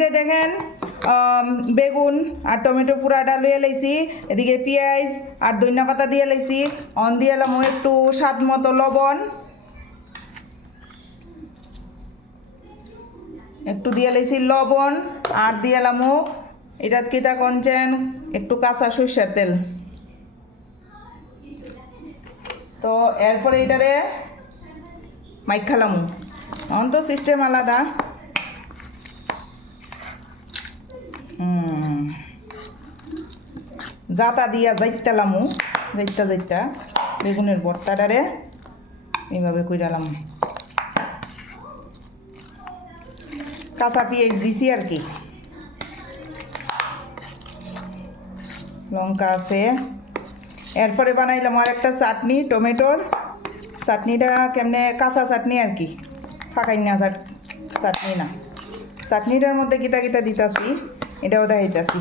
যে দেখেন বেগুন আর টমেটো পুরাটা লইয়ে লাইছি, এদিকে পেঁয়াজ আর ধনিয়া পাতা দিয়ে লাইছি। অন দিয়ে এলাম একটু স্বাদ মতো লবণ, একটু দিয়ে লাইছি লবণ, আর দিয়ে এলাম এটা কিতা কনছেন একটু কাঁচা সরষের তেল। তো এরপরে এটারে মাইখালাম। অন তো সিস্টেম আলাদা। জাতা দিয়া যাইতালামু, যাইতা বেগুনের ভর্তাটারে এইভাবে কইরালাম। কাঁচা পেঁয়াজ দিছি আর কি, লঙ্কা আছে। এরপরে বানাইলাম আর একটা চাটনি, টমেটোর চাটনিটা কেমনে কাঁচা চাটনি আর কি, ফাঁকাই না চাটনি না। চাটনিটার মধ্যে কিতা কিতা দিতাছি এটাও দেখাইতাছি।